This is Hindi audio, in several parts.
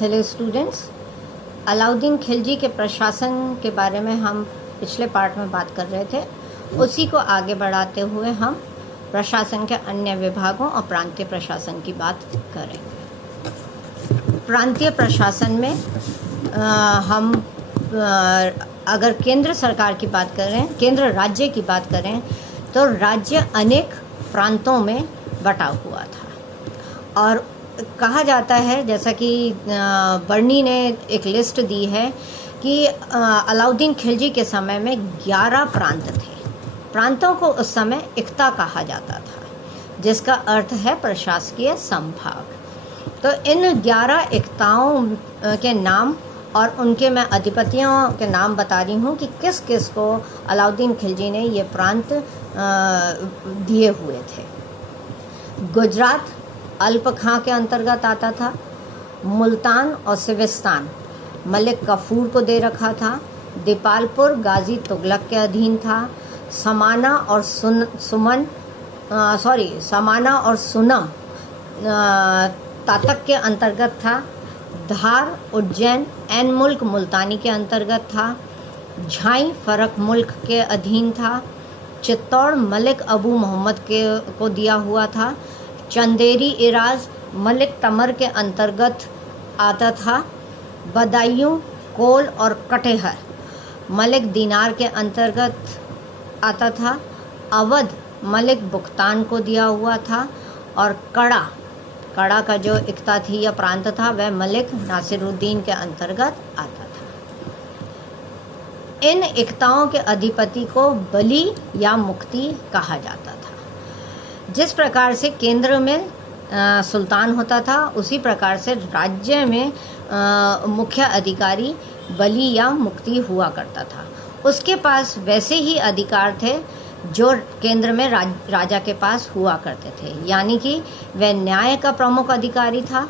हेलो स्टूडेंट्स, अलाउद्दीन खिलजी के प्रशासन के बारे में हम पिछले पार्ट में बात कर रहे थे। उसी को आगे बढ़ाते हुए हम प्रशासन के अन्य विभागों और प्रांतीय प्रशासन की बात करेंगे। प्रांतीय प्रशासन में हम अगर केंद्र सरकार की बात करें, केंद्र राज्य की बात करें, तो राज्य अनेक प्रांतों में बटा हुआ था और कहा जाता है, जैसा कि बर्नी ने एक लिस्ट दी है कि अलाउद्दीन खिलजी के समय में 11 प्रांत थे। प्रांतों को उस समय इक्ता कहा जाता था, जिसका अर्थ है प्रशासकीय संभाग। तो इन 11 इक्ताओं के नाम और उनके मैं अधिपतियों के नाम बता रही हूँ कि किस किस को अलाउद्दीन खिलजी ने ये प्रांत दिए हुए थे। गुजरात अल्प खां के अंतर्गत आता था। मुल्तान और सिविस्तान मलिक कफूर को दे रखा था। दीपालपुर गाजी तुगलक के अधीन था। समाना और सुनम तातक के अंतर्गत था। धार उज्जैन एन मुल्क मुल्तानी के अंतर्गत था। झाई फरक मुल्क के अधीन था। चित्तौड़ मलिक अबू मोहम्मद को दिया हुआ था। चंदेरी इराज मलिक तमर के अंतर्गत आता था। बदायूं कोल और कटेहर मलिक दीनार के अंतर्गत आता था। अवध मलिक बुख्तान को दिया हुआ था और कड़ा का जो इक्ता थी या प्रांत था वह मलिक नासिरुद्दीन के अंतर्गत आता था। इन इक्ताओं के अधिपति को बली या मुक्ति कहा जाता था। जिस प्रकार से केंद्र में सुल्तान होता था, उसी प्रकार से राज्य में मुख्य अधिकारी बली या मुक्ति हुआ करता था। उसके पास वैसे ही अधिकार थे जो केंद्र में राजा के पास हुआ करते थे, यानी कि वह न्याय का प्रमुख अधिकारी था।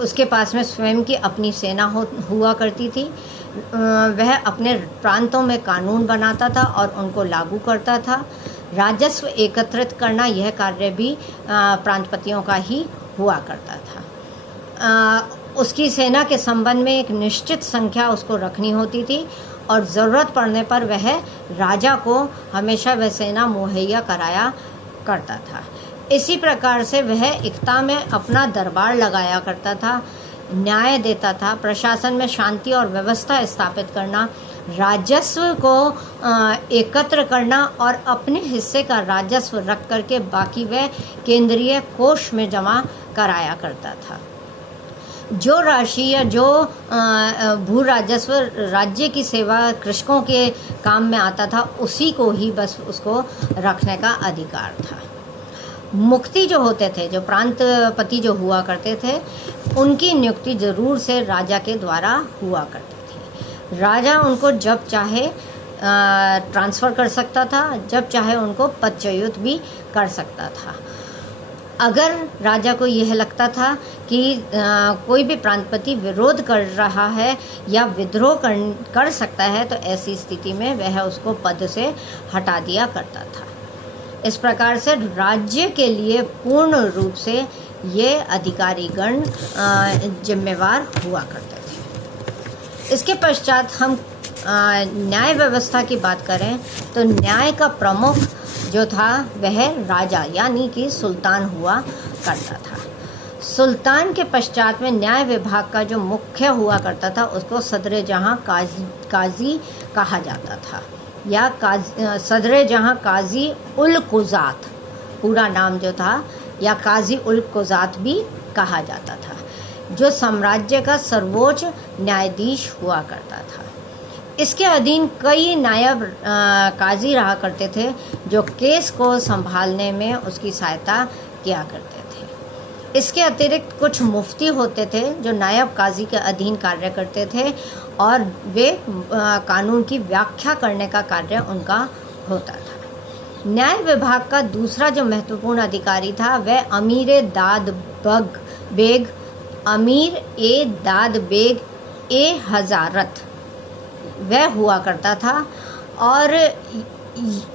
उसके पास में स्वयं की अपनी सेना हुआ करती थी। वह अपने प्रांतों में कानून बनाता था और उनको लागू करता था। राजस्व एकत्रित करना यह कार्य भी प्रांतपतियों का ही हुआ करता था। उसकी सेना के संबंध में एक निश्चित संख्या उसको रखनी होती थी और ज़रूरत पड़ने पर वह राजा को हमेशा वह सेना मुहैया कराया करता था। इसी प्रकार से वह इक्ता में अपना दरबार लगाया करता था, न्याय देता था, प्रशासन में शांति और व्यवस्था स्थापित करना, राजस्व को एकत्र करना और अपने हिस्से का राजस्व रख करके बाकी वह केंद्रीय कोष में जमा कराया करता था। जो राशि या जो भू राजस्व राज्य की सेवा कृषकों के काम में आता था, उसी को ही बस उसको रखने का अधिकार था। मुक्ति जो होते थे, जो प्रांतपति जो हुआ करते थे, उनकी नियुक्ति जरूर से राजा के द्वारा हुआ करती थी। राजा उनको जब चाहे ट्रांसफ़र कर सकता था, जब चाहे उनको पदच्युत भी कर सकता था। अगर राजा को यह लगता था कि कोई भी प्रांतपति विरोध कर रहा है या विद्रोह कर सकता है, तो ऐसी स्थिति में वह उसको पद से हटा दिया करता था। इस प्रकार से राज्य के लिए पूर्ण रूप से ये अधिकारीगण जिम्मेवार हुआ करते थे। इसके पश्चात हम न्याय व्यवस्था की बात करें तो न्याय का प्रमुख जो था वह राजा यानी कि सुल्तान हुआ करता था। सुल्तान के पश्चात में न्याय विभाग का जो मुख्य हुआ करता था उसको सदर जहाँ काजी कहा जाता था, या सदर जहाँ काजी उल कुज़ात पूरा नाम जो था, या काजी उल कुज़ात भी कहा जाता था, जो साम्राज्य का सर्वोच्च न्यायाधीश हुआ करता था। इसके अधीन कई नायब काजी रहा करते थे जो केस को संभालने में उसकी सहायता किया करते थे। इसके अतिरिक्त कुछ मुफ्ती होते थे जो नायब काजी के अधीन कार्य करते थे और वे कानून की व्याख्या करने का कार्य उनका होता था। न्याय विभाग का दूसरा जो महत्वपूर्ण अधिकारी था वह अमीर दाद बेग ए हज़ारत वह हुआ करता था। और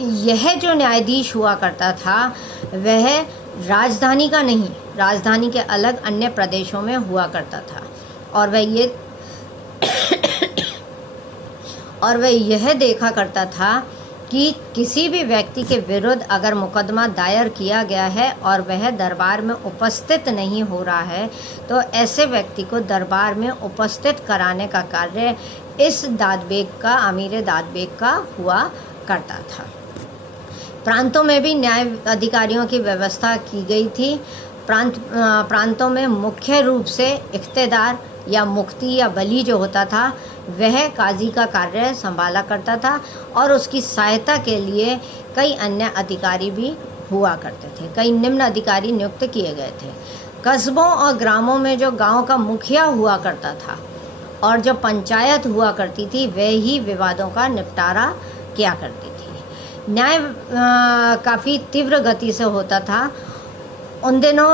यह जो न्यायाधीश हुआ करता था वह राजधानी का नहीं, राजधानी के अलग अन्य प्रदेशों में हुआ करता था। और वह यह देखा करता था कि किसी भी व्यक्ति के विरुद्ध अगर मुकदमा दायर किया गया है और वह दरबार में उपस्थित नहीं हो रहा है, तो ऐसे व्यक्ति को दरबार में उपस्थित कराने का कार्य इस दादबेग का, अमीर दादबेग का हुआ करता था। प्रांतों में भी न्याय अधिकारियों की व्यवस्था की गई थी। प्रांतों में मुख्य रूप से इख्तेदार या मुफ्ती या बली जो होता था, वह काजी का कार्य संभाला करता था और उसकी सहायता के लिए कई अन्य अधिकारी भी हुआ करते थे। कई निम्न अधिकारी नियुक्त किए गए थे। कस्बों और ग्रामों में जो गांव का मुखिया हुआ करता था और जो पंचायत हुआ करती थी, वह ही विवादों का निपटारा किया करती थी। न्याय काफ़ी तीव्र गति से होता था। उन दिनों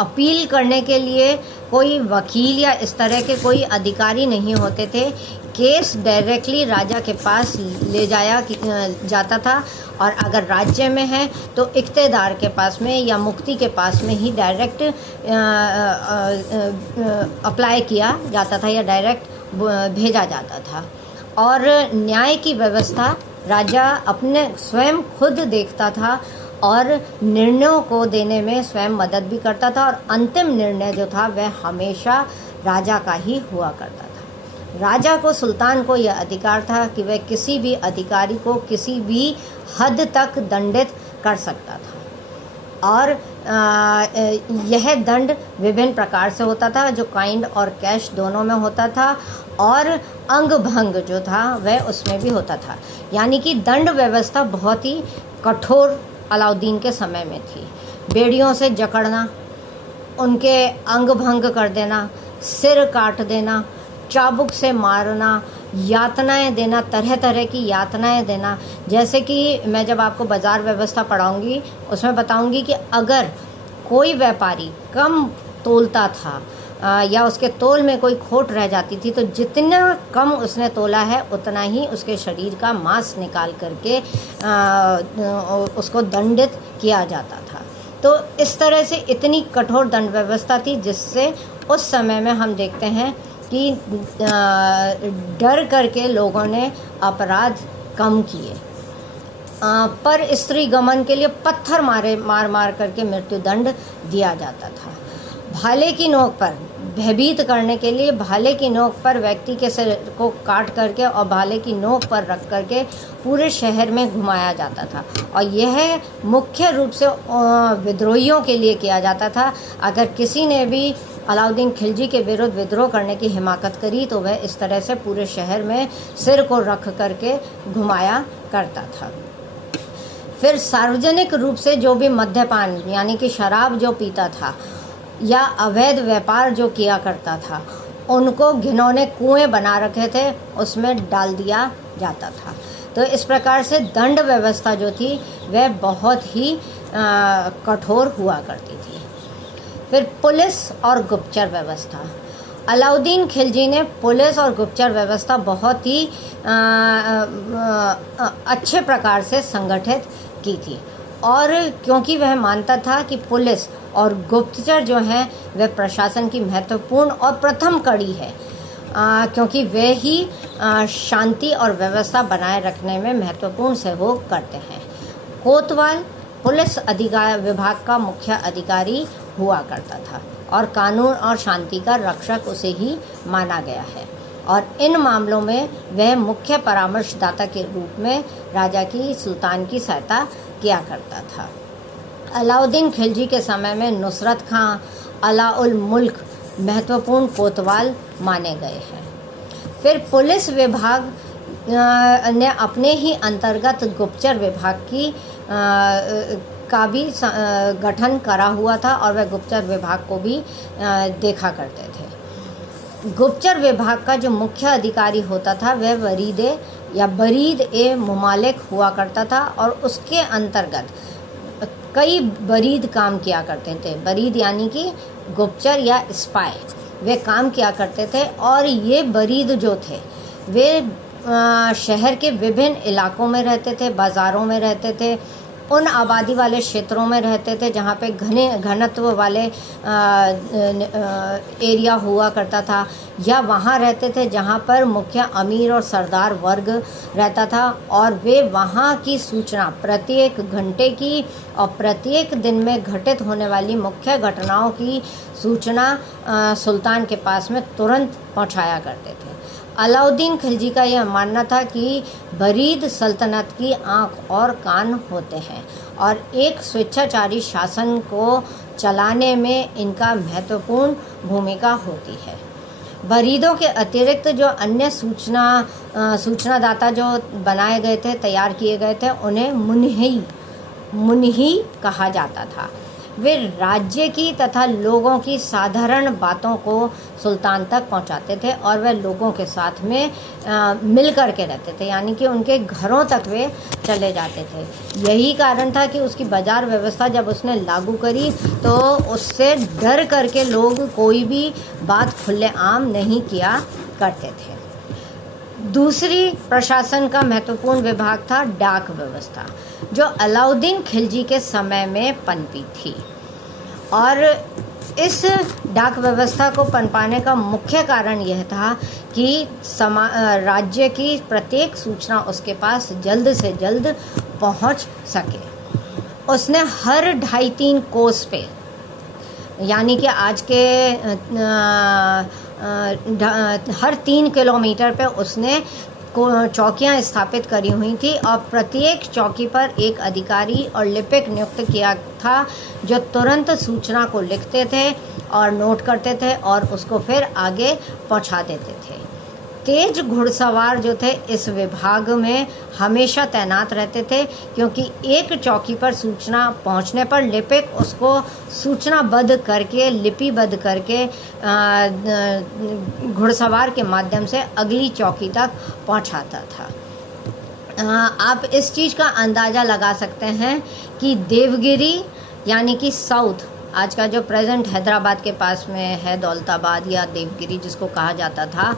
अपील करने के लिए कोई वकील या इस तरह के कोई अधिकारी नहीं होते थे। केस डायरेक्टली राजा के पास ले जाया जाता था और अगर राज्य में है तो इख्तेदार के पास में या मुफ्ती के पास में ही डायरेक्ट अप्लाई किया जाता था या डायरेक्ट भेजा जाता था। और न्याय की व्यवस्था राजा अपने स्वयं खुद देखता था और निर्णयों को देने में स्वयं मदद भी करता था और अंतिम निर्णय जो था वह हमेशा राजा का ही हुआ करता था। राजा को, सुल्तान को यह अधिकार था कि वह किसी भी अधिकारी को किसी भी हद तक दंडित कर सकता था और यह दंड विभिन्न प्रकार से होता था, जो काइंड और कैश दोनों में होता था और अंग भंग जो था वह उसमें भी होता था। यानी कि दंड व्यवस्था बहुत ही कठोर अलाउद्दीन के समय में थी। बेड़ियों से जकड़ना, उनके अंग भंग कर देना, सिर काट देना, चाबुक से मारना, यातनाएं देना, तरह तरह की यातनाएं देना। जैसे कि मैं जब आपको बाज़ार व्यवस्था पढ़ाऊंगी उसमें बताऊंगी कि अगर कोई व्यापारी कम तोलता था या उसके तोल में कोई खोट रह जाती थी, तो जितना कम उसने तोला है उतना ही उसके शरीर का मांस निकाल करके उसको दंडित किया जाता था। तो इस तरह से इतनी कठोर दंड व्यवस्था थी, जिससे उस समय में हम देखते हैं कि डर करके लोगों ने अपराध कम किए। पर स्त्री गमन के लिए पत्थर मार मार करके मृत्यु दंड दिया जाता था। भाले की नोक पर, भयभीत करने के लिए भाले की नोक पर व्यक्ति के सिर को काट करके और भाले की नोक पर रख करके पूरे शहर में घुमाया जाता था। और यह मुख्य रूप से विद्रोहियों के लिए किया जाता था। अगर किसी ने भी अलाउद्दीन खिलजी के विरुद्ध विद्रोह करने की हिमाकत करी तो वह इस तरह से पूरे शहर में सिर को रख करके घुमाया करता था। फिर सार्वजनिक रूप से जो भी मद्यपान यानी कि शराब जो पीता था या अवैध व्यापार जो किया करता था, उनको घिनौने कुएं बना रखे थे, उसमें डाल दिया जाता था। तो इस प्रकार से दंड व्यवस्था जो थी वह बहुत ही कठोर हुआ करती थी। फिर पुलिस और गुप्तचर व्यवस्था। अलाउद्दीन खिलजी ने पुलिस और गुप्तचर व्यवस्था बहुत ही अच्छे प्रकार से संगठित की थी। और क्योंकि वह मानता था कि पुलिस और गुप्तचर जो हैं वह प्रशासन की महत्वपूर्ण और प्रथम कड़ी है, क्योंकि वे ही शांति और व्यवस्था बनाए रखने में महत्वपूर्ण सहयोग करते हैं। कोतवाल पुलिस विभाग का मुख्य अधिकारी हुआ करता था और कानून और शांति का रक्षक उसे ही माना गया है। और इन मामलों में वह मुख्य परामर्शदाता के रूप में राजा की, सुल्तान की सहायता किया करता था। अलाउद्दीन खिलजी के समय में नुसरत खां, अलाउल मुल्क महत्वपूर्ण कोतवाल माने गए हैं। फिर पुलिस विभाग ने अपने ही अंतर्गत गुप्तचर विभाग का भी गठन करा हुआ था और वह गुप्तचर विभाग को भी देखा करते थे। गुप्तचर विभाग का जो मुख्य अधिकारी होता था वह बरीद ए मुमालिक हुआ करता था और उसके अंतर्गत कई बरीद काम किया करते थे। बरीद यानी कि गुप्तचर या स्पाई, वे काम किया करते थे। और ये बरीद जो थे वे शहर के विभिन्न इलाकों में रहते थे, बाज़ारों में रहते थे उन आबादी वाले क्षेत्रों में रहते थे जहाँ पे घनत्व वाले एरिया हुआ करता था, या वहाँ रहते थे जहाँ पर मुख्य अमीर और सरदार वर्ग रहता था, और वे वहाँ की सूचना प्रत्येक घंटे की और प्रत्येक दिन में घटित होने वाली मुख्य घटनाओं की सूचना सुल्तान के पास में तुरंत पहुँचाया करते थे। अलाउद्दीन खिलजी का यह मानना था कि बरीद सल्तनत की आँख और कान होते हैं और एक स्वेच्छाचारी शासन को चलाने में इनका महत्वपूर्ण भूमिका होती है। बरीदों के अतिरिक्त जो अन्य सूचनादाता जो बनाए गए थे, तैयार किए गए थे, उन्हें मुन्ही कहा जाता था। वे राज्य की तथा लोगों की साधारण बातों को सुल्तान तक पहुंचाते थे और वे लोगों के साथ में मिल कर के रहते थे, यानी कि उनके घरों तक वे चले जाते थे। यही कारण था कि उसकी बाजार व्यवस्था जब उसने लागू करी तो उससे डर करके लोग कोई भी बात खुलेआम नहीं किया करते थे। दूसरी प्रशासन का महत्वपूर्ण विभाग था डाक व्यवस्था, जो अलाउद्दीन खिलजी के समय में पनपी थी। और इस डाक व्यवस्था को पनपाने का मुख्य कारण यह था कि राज्य की प्रत्येक सूचना उसके पास जल्द से जल्द पहुंच सके। उसने हर 2.5-3 कोस पे, यानी कि आज के हर 3 किलोमीटर पे उसने चौकियां स्थापित करी हुई थी और प्रत्येक चौकी पर एक अधिकारी और लिपिक नियुक्त किया था जो तुरंत सूचना को लिखते थे और नोट करते थे और उसको फिर आगे पहुंचा देते थे। तेज घुड़सवार जो थे इस विभाग में हमेशा तैनात रहते थे, क्योंकि एक चौकी पर सूचना पहुंचने पर लिपिक उसको सूचनाबद्ध करके, लिपिबद्ध करके घुड़सवार के माध्यम से अगली चौकी तक पहुंचाता था। आप इस चीज़ का अंदाज़ा लगा सकते हैं कि देवगिरी यानी कि साउथ, आज का जो प्रेजेंट हैदराबाद के पास में है दौलताबाद या देवगिरी जिसको कहा जाता था,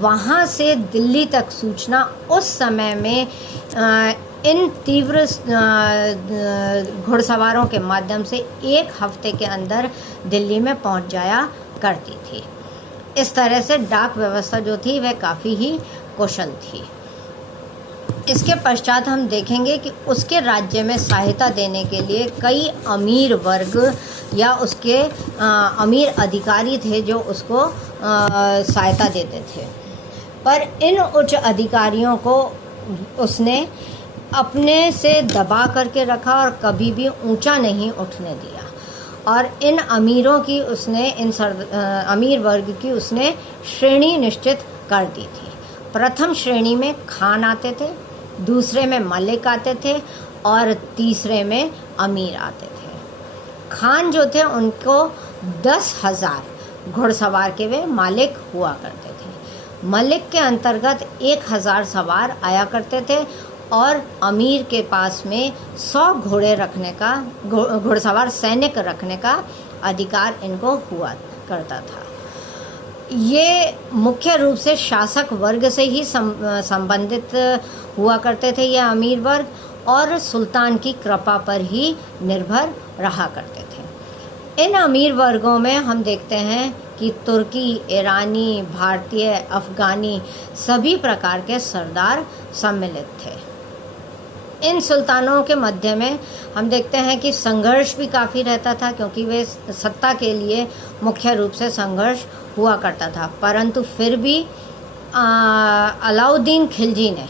वहाँ से दिल्ली तक सूचना उस समय में इन तीव्र घुड़सवारों के माध्यम से 1 हफ्ते के अंदर दिल्ली में पहुँच जाया करती थी। इस तरह से डाक व्यवस्था जो थी वह काफ़ी ही कुशल थी। इसके पश्चात हम देखेंगे कि उसके राज्य में सहायता देने के लिए कई अमीर वर्ग या उसके अमीर अधिकारी थे जो उसको सहायता देते थे, पर इन उच्च अधिकारियों को उसने अपने से दबा करके रखा और कभी भी ऊंचा नहीं उठने दिया। और इन अमीरों की उसने अमीर वर्ग की उसने श्रेणी निश्चित कर दी थी। प्रथम श्रेणी में खान आते थे, दूसरे में मलिक आते थे और तीसरे में अमीर आते थे। खान जो थे उनको 10,000 घुड़सवार के वे मालिक हुआ करते थे। मलिक के अंतर्गत 1,000 सवार आया करते थे और अमीर के पास में 100 घोड़े रखने का, घुड़सवार सैनिक रखने का अधिकार इनको हुआ करता था। ये मुख्य रूप से शासक वर्ग से ही संबंधित हुआ करते थे ये अमीर वर्ग, और सुल्तान की कृपा पर ही निर्भर रहा करते थे। इन अमीर वर्गों में हम देखते हैं कि तुर्की, ईरानी, भारतीय, अफ़गानी सभी प्रकार के सरदार सम्मिलित थे। इन सुल्तानों के मध्य में हम देखते हैं कि संघर्ष भी काफ़ी रहता था, क्योंकि वे सत्ता के लिए मुख्य रूप से संघर्ष हुआ करता था। परंतु फिर भी अलाउद्दीन खिलजी ने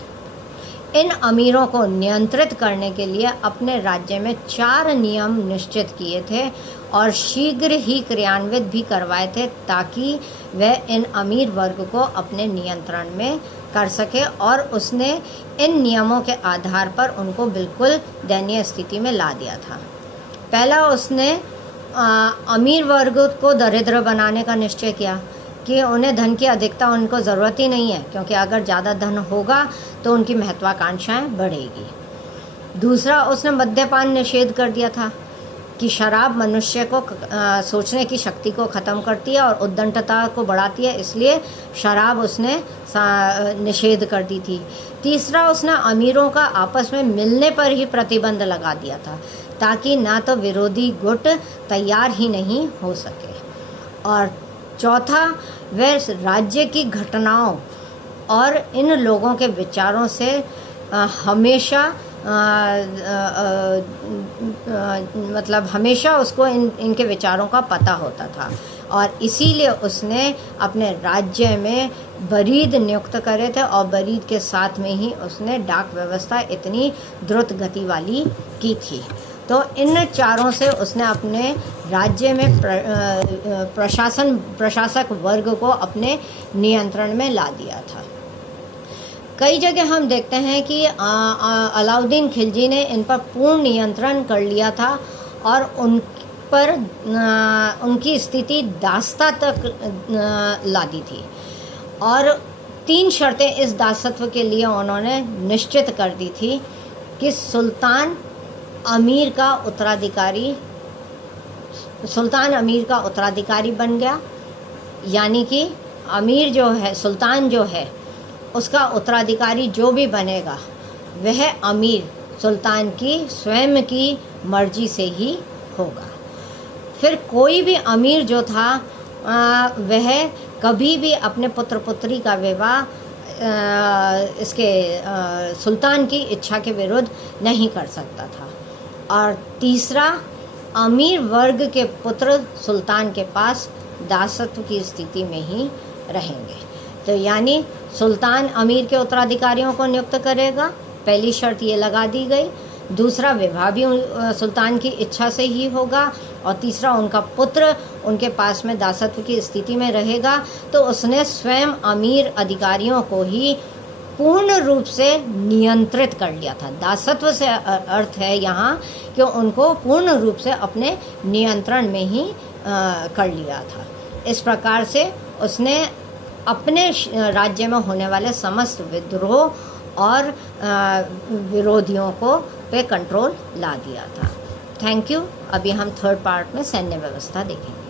इन अमीरों को नियंत्रित करने के लिए अपने राज्य में 4 नियम निश्चित किए थे और शीघ्र ही क्रियान्वित भी करवाए थे, ताकि वह इन अमीर वर्ग को अपने नियंत्रण में कर सके। और उसने इन नियमों के आधार पर उनको बिल्कुल दयनीय स्थिति में ला दिया था। पहला, उसने अमीर वर्ग को दरिद्र बनाने का निश्चय किया कि उन्हें धन की अधिकता उनको ज़रूरत ही नहीं है, क्योंकि अगर ज़्यादा धन होगा तो उनकी महत्वाकांक्षाएं बढ़ेगी। दूसरा, उसने मद्यपान निषेध कर दिया था। कि शराब मनुष्य को सोचने की शक्ति को ख़त्म करती है और उद्दंडता को बढ़ाती है, इसलिए शराब उसने निषेध कर दी थी। तीसरा, उसने अमीरों का आपस में मिलने पर ही प्रतिबंध लगा दिया था, ताकि ना तो विरोधी गुट तैयार ही नहीं हो सके। और चौथा, वह राज्य की घटनाओं और इन लोगों के विचारों से हमेशा मतलब हमेशा उसको इनके विचारों का पता होता था, और इसीलिए उसने अपने राज्य में बरीद नियुक्त करे थे, और बरीद के साथ में ही उसने डाक व्यवस्था इतनी द्रुत गति वाली की थी। तो इन चारों से उसने अपने राज्य में प्रशासक वर्ग को अपने नियंत्रण में ला दिया था। कई जगह हम देखते हैं कि अलाउद्दीन खिलजी ने इन पर पूर्ण नियंत्रण कर लिया था और उन पर उनकी स्थिति दासता तक ला दी थी, और 3 शर्तें इस दासत्व के लिए उन्होंने निश्चित कर दी थी कि सुल्तान अमीर का उत्तराधिकारी बन गया, यानी कि अमीर जो है, सुल्तान जो है, उसका उत्तराधिकारी जो भी बनेगा वह अमीर सुल्तान की स्वयं की मर्जी से ही होगा। फिर कोई भी अमीर जो था वह कभी भी अपने पुत्र पुत्री का विवाह सुल्तान की इच्छा के विरुद्ध नहीं कर सकता था। और तीसरा, अमीर वर्ग के पुत्र सुल्तान के पास दासत्व की स्थिति में ही रहेंगे। तो यानी सुल्तान अमीर के उत्तराधिकारियों को नियुक्त करेगा, पहली शर्त ये लगा दी गई। दूसरा, विवाह भी सुल्तान की इच्छा से ही होगा, और तीसरा, उनका पुत्र उनके पास में दासत्व की स्थिति में रहेगा। तो उसने स्वयं अमीर अधिकारियों को ही पूर्ण रूप से नियंत्रित कर लिया था। दासत्व से अर्थ है यहाँ कि उनको पूर्ण रूप से अपने नियंत्रण में ही कर लिया था। इस प्रकार से उसने अपने राज्य में होने वाले समस्त विद्रोह और विरोधियों को पे कंट्रोल ला दिया था। Thank you. अभी हम 3rd पार्ट में सैन्य व्यवस्था देखेंगे।